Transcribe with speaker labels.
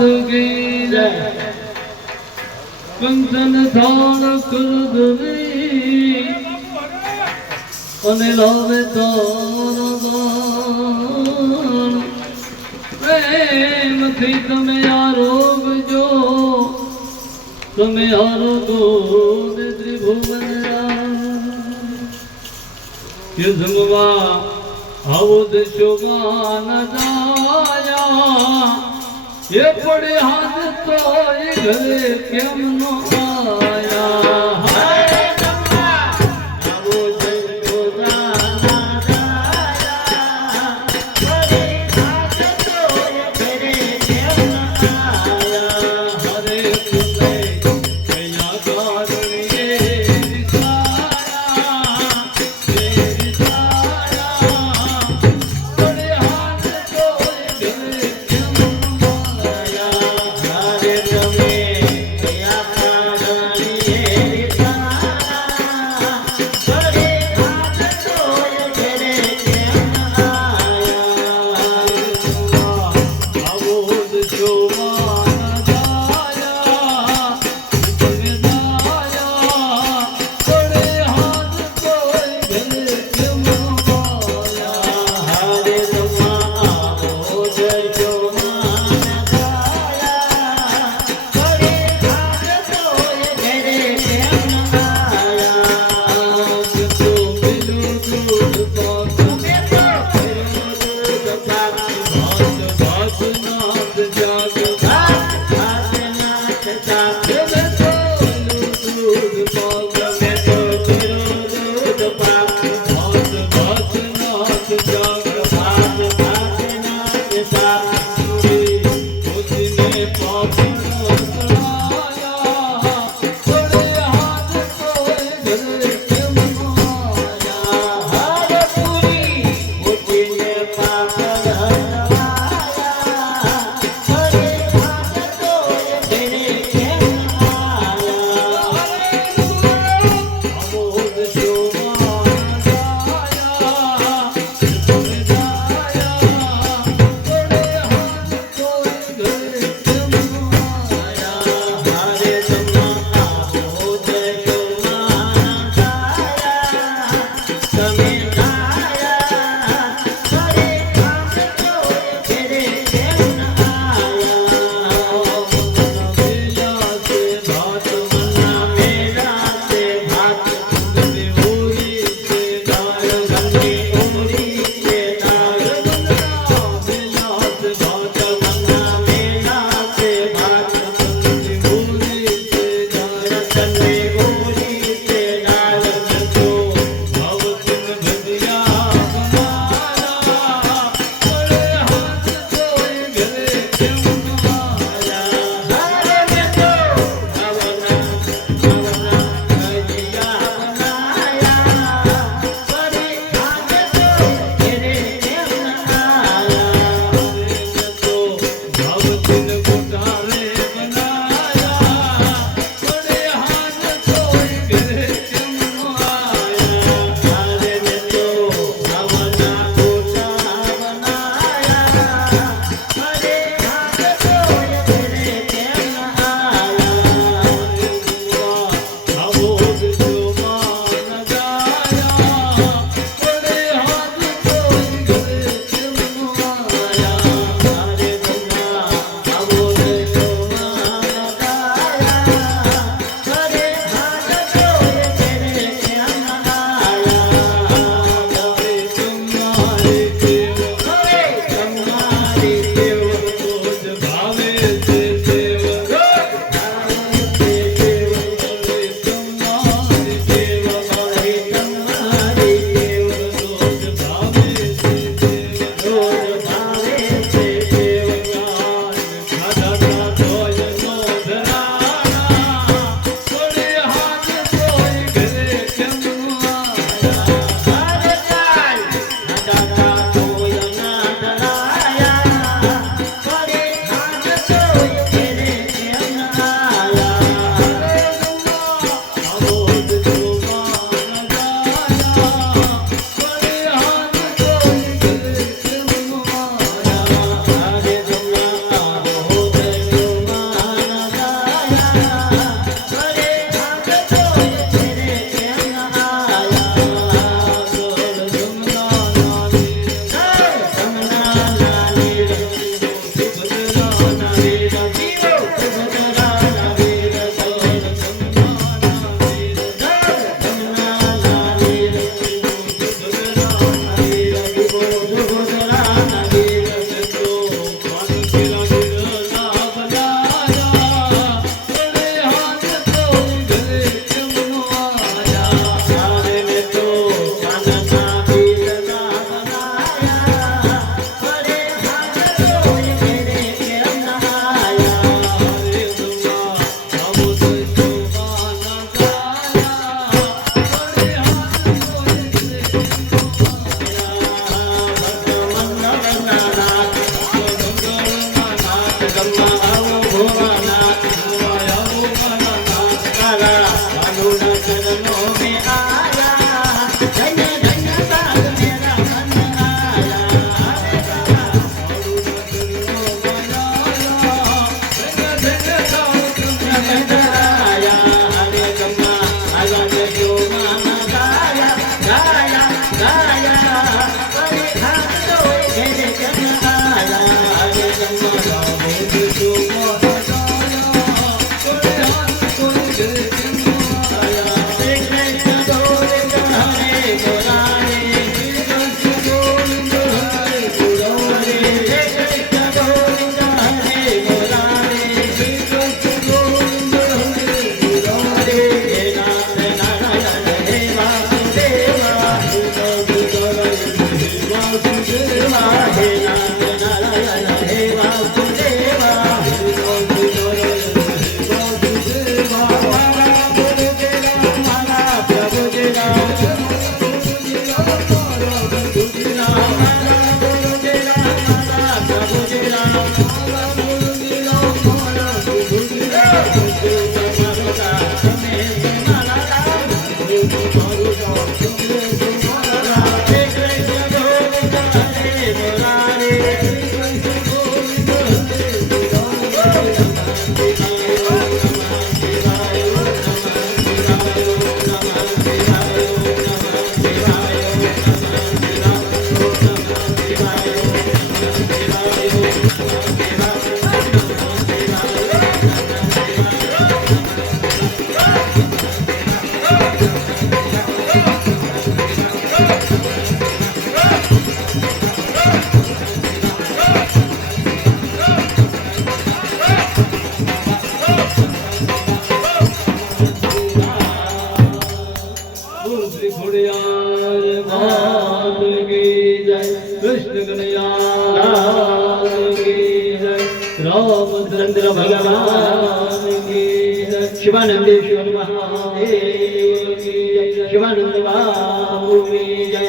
Speaker 1: જય કંચન થાળ કુરદની અને લાવે તારવાન પ્રેમથી તમે આરોગજો તમે આરોગો ને ત્રિભુવન. જમવા આવો દેશોમાં ન એ પડે હાથ તો એ ઘરે કેમ નો
Speaker 2: prato Allah
Speaker 1: રામચંદ્ર ભગવાન કી જય શિવાનંદેશ્વર મહાદેવ શિવાનંદ બાબુ જય